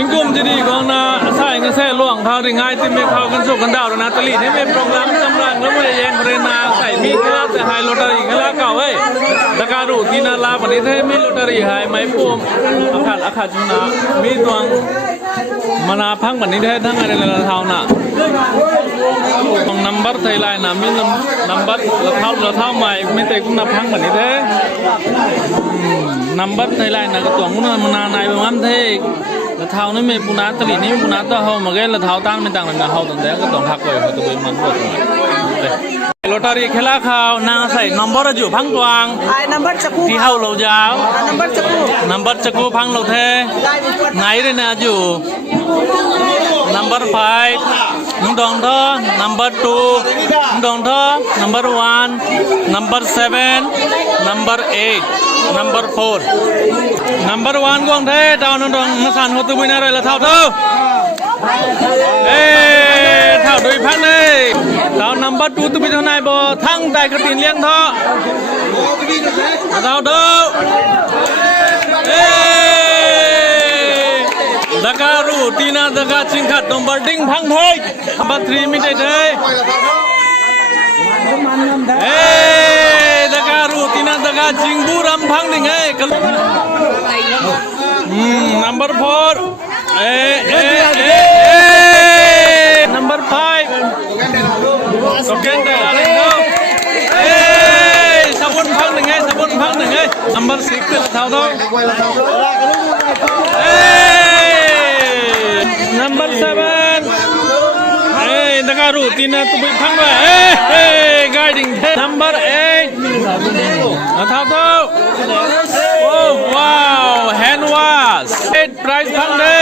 ถึงกลุ่มจะดีกองนะใส่เงินแท้ล่วงเขาได้ง่ายที่ไม่เข้ากันโชคกันดาวนะตลีนี่เป็นโปรแกรมจำรังแล้วไม่ได้แย่งเรนาใส่มีกีฬาแต่ไฮโลตารีกีฬาเก่าเว้ยตะการูที่นาลาปนิเทมีโลตารีไฮไม้ปุ่มอาคาจุนะมีดวงมานาพังปนิเททั้งอะไรในละเท่าน่ะของนัมเบอร์ไทยไลน์นะมีนัมเบอร์ละเท่าใหม่ไม่แต่กุ้งนับพังปนิเทนัมเบอร์ไทยไลน์นะก็ตัวกุ้งมานาในประมาณเทละเท้านี่มีปุนาตลีนี่ปุนาตัวเขามาเกละเท้าตั้งไม่ต่างกันเขาตรงนี้ก็ต้องหักไปเขาตัวเป็นมันหมดเลยโรตารีखेลาข่าวนางใส่นัมเบอร์อยู่พังตวงที่เข้าเรายาวนัมเบอร์จักรูพังเราเทไงเลยนะอยู่นัมเบอร์5นุ่งดองท่อนัมเบอร์2นุ่งดองท่อนัมเบอร์1นัมเบอร์7นัมเบอร์8นัมเบอร์4นัมเบอร์1กวางเทดาวนุ่งดองมาสั่นหัวตัวบินอะไรละเท่าเท่าโดยพังเลยดาวนัมเบอร์2ตัวบินเท่าไหนบ่ทั้งได้กระตินเลี้ยงท่อเท่าตะการูตีนาตะการชิงขัดนัมเบอร์ดิ้งพังเทยนัมเบอร์3ไม่ได้เทยตะการูตีนาตะการชิงบูรำพังดิ่งนัมเบอร์4นัมเบอร์5โอเคได้แล้วสบุนพังดิ่งนัมเบอร์6คือละเท่าต้องNumber 7 ตะการูตีนาตุบิพังว่าguiding Number 8เท่าโอ้ว้าวแฮนด์วาส8 prize พังเด้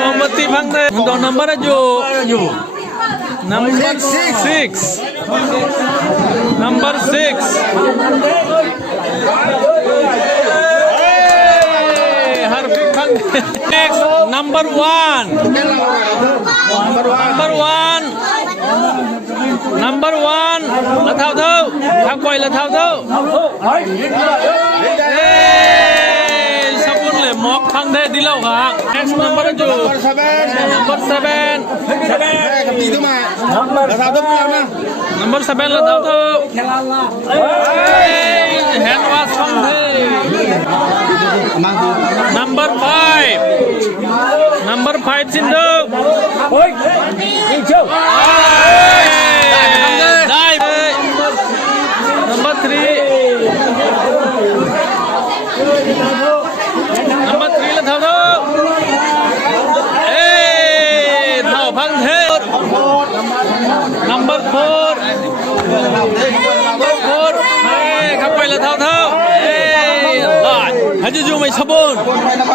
มอมตีพังเด้ตัว number อยู่ number 6 number 6 Next, number 1 ละเท่าทางไปละเท่าสกุลเลยมอกพังได้ดีแล้วครับ Next number 7 number 7 number 7ละเท่าแฮนด์วาสพังได้Number 5 สินเดอร์ได้Number 3 ละเท่าเท่าพังเทศNumber 4ขับไปละเท่าฮัจจูไม่ชบุน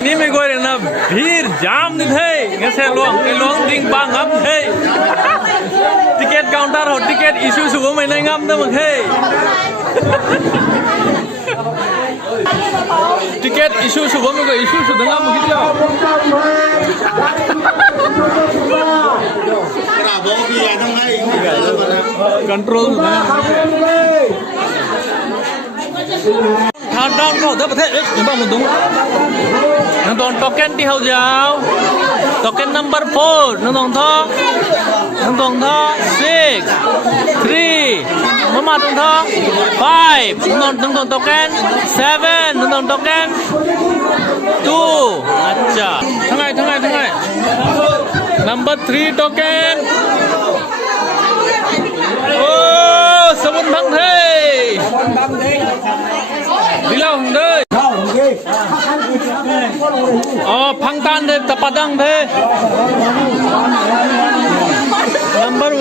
นี่ไม่กลัวเลยนะพีร์จามนี่เท่งั้นเสียหลวงดิ้งบังงับเท่ติเกตカウンターเราติเกตอิชูสูงไม่ได้งับนะมึงเท่ติเกตอิชูสูงมึงก็อิชูสูงงับมึงคิดจ้าcontrol ทางด้านเขาเดินประเทศบ้างมึงดูนั่งตอนโตเก็นที่เขายาวโตเก็น number 4นั่งตรงท่อ6 3มาตรงท่อ5นั่งตรงโตเก็น7นั่งตรงโตเก็น2อาจารย์ทั้งไง number 3โตเก็นโอ้สมุนพังเทดีแล้วเด้อพังตันเด้ตะปัดังเด้ number 1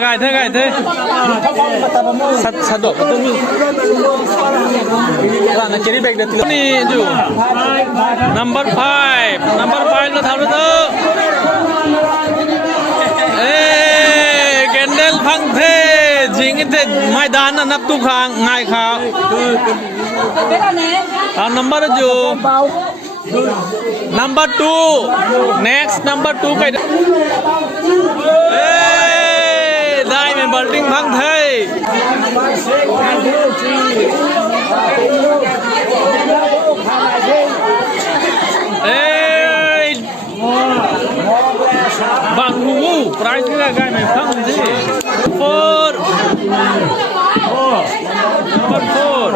ไก่เท่สะดวกประตูนี้ร้านนักเก็ตแบกเด็ดนี่อยู่ number 5แล้วทำแล้วเด้อKendall พังเทจิงเทไม้ดานนับตุกางง่ายครับnumber อยู่ number 2 next number 2 ไปได้เป็นบอลลิงพังเท price cái gai mày phăng gì four number four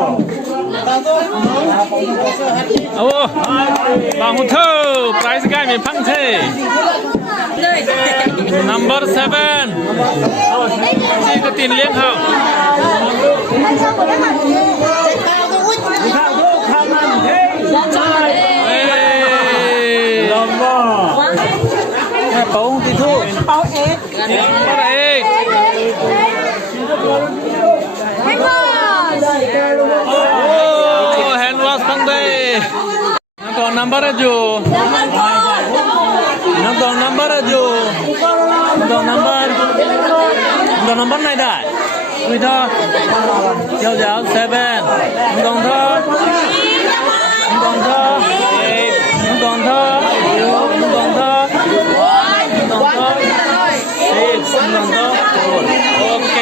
bằng một thơ price gai mày phăng thế number seven chỉ có tiền liếng không bóng thì thu bóng ếch hand wash phăng đây còn number aja Nonton number aja Nonton number này đã Người ta Giáo giáo 7 Nonton thơ Nonton thơ 8 Nonton thơ Nonton thơ 6 Nonton thơ 4 Ok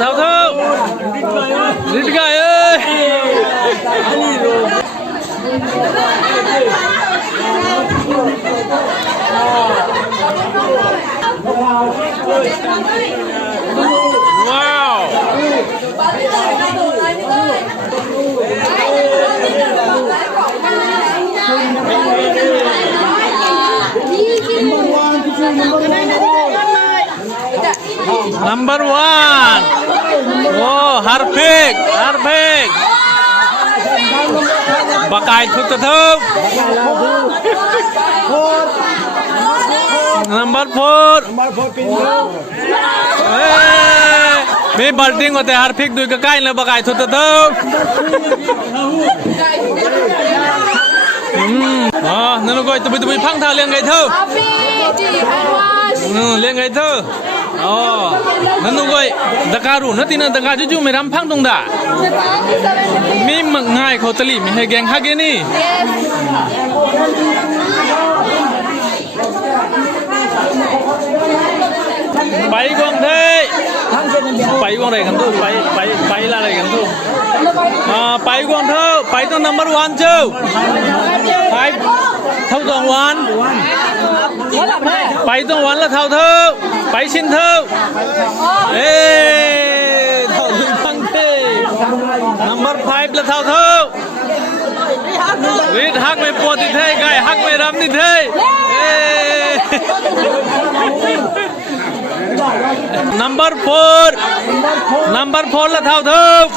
Thao thao Rít gai ơi Wow Number one Oh Harpik Bakai thut thut Number four Me balting hote Harpik dui kakai le bakai thut thut Nanu koi tui phang tha liang gai thơ liang gai thơ Nanu koi Dakaru na tina Dakar juju me ram phang dong da Mi ngai khotali me he gang hage ni Pai gong thế Pai gong này gần thu Pai là này gần thu Pai gong thơ Pai to number one chứ Pai thâu dòng one Pai dòng one là thâu thơ Pai xin thơ Ê thâu dòng phăng thế Number 5 là thâu thơ Rít hắc mê bò thì thế Gai hắc mê rắm thì thế Number 4 là thao thơ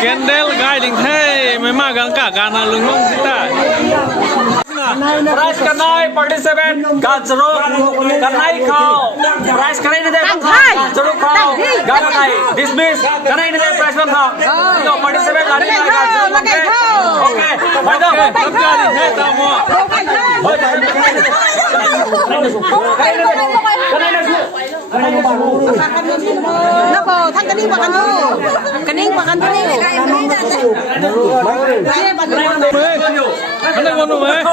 Kendall gai đình thế Mấy mà gắn cả gà nào lưng không ta Price kanai participant Gajro kanai khao Price kanai nade Gajro khao Ganai dismiss kanai nade price ban khao So participant lari Gajro khao Okay Bhai do Lam kya đình thế ta mo nó có thằng cái đi vào căn thu Anh đây con đủ mấy?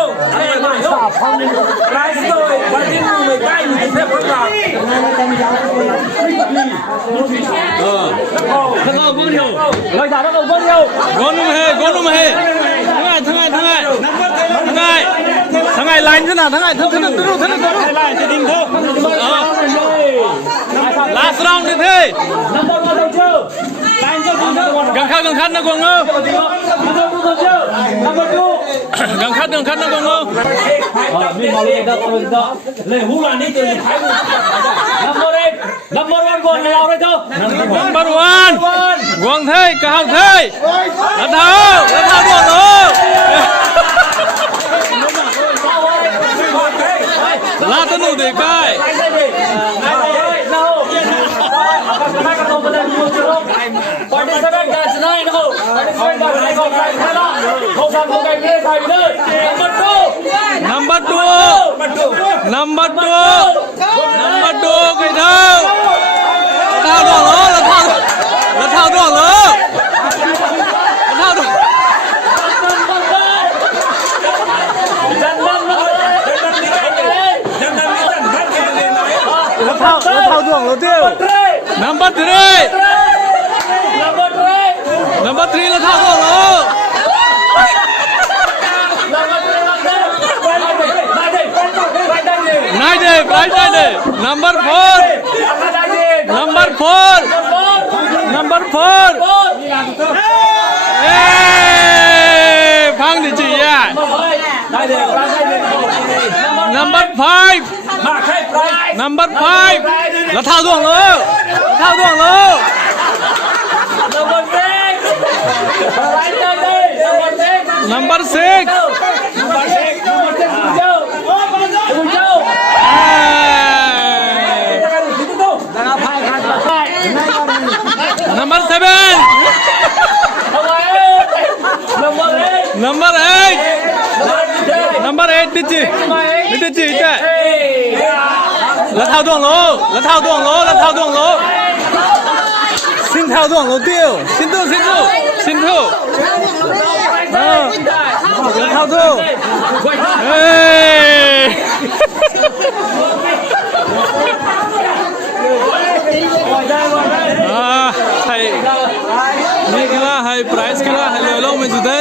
Con đủ mấy? Thằng này lành thế nào? Thằng này last round đi thế. Gần khát nó còn ngơ. Gần khát nó còn ngơ. Number one. Quang thế, cả học thế. Là thao đuổi nó. La tân đủ để cai. Number two cái thao. Thao đuổi nó là thao đuổi nó. Thao đuổi. Thao đuổi tuồng lỗ tiêu number 3 number 3 là thao tuồng lỗ nai đây number 4 number 4 number 4 ê phang thì chị à number 5 number 5 là thao tuồng lỗ number 6 number 7 number 8 number 8 đi chị chạy là thao tuồng lỗ xin thao tuồng lỗ tiêu xin thu là thao tuồng thầyนี่ก็ให้ price ก็ให้เลยลงมาจุดได้